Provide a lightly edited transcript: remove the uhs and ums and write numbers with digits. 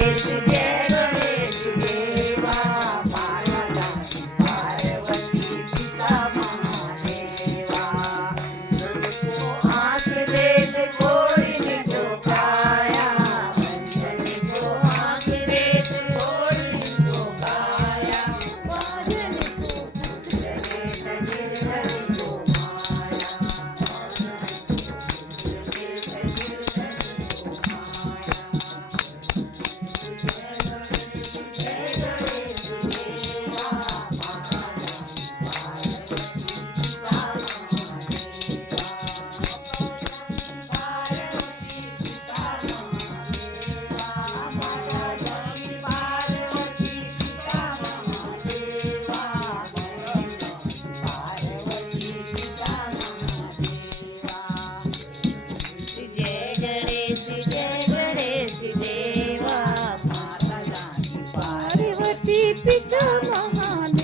गणेश जय गणेश देवा पार्वती पिता महादेवा तुमको आंख देश कोई निजो काया पंचमी को आंख देश कोई निजो काया वाजनी को गणेश गिरधरी को माया जय गणेश देवा पार्वती पिता महादेवा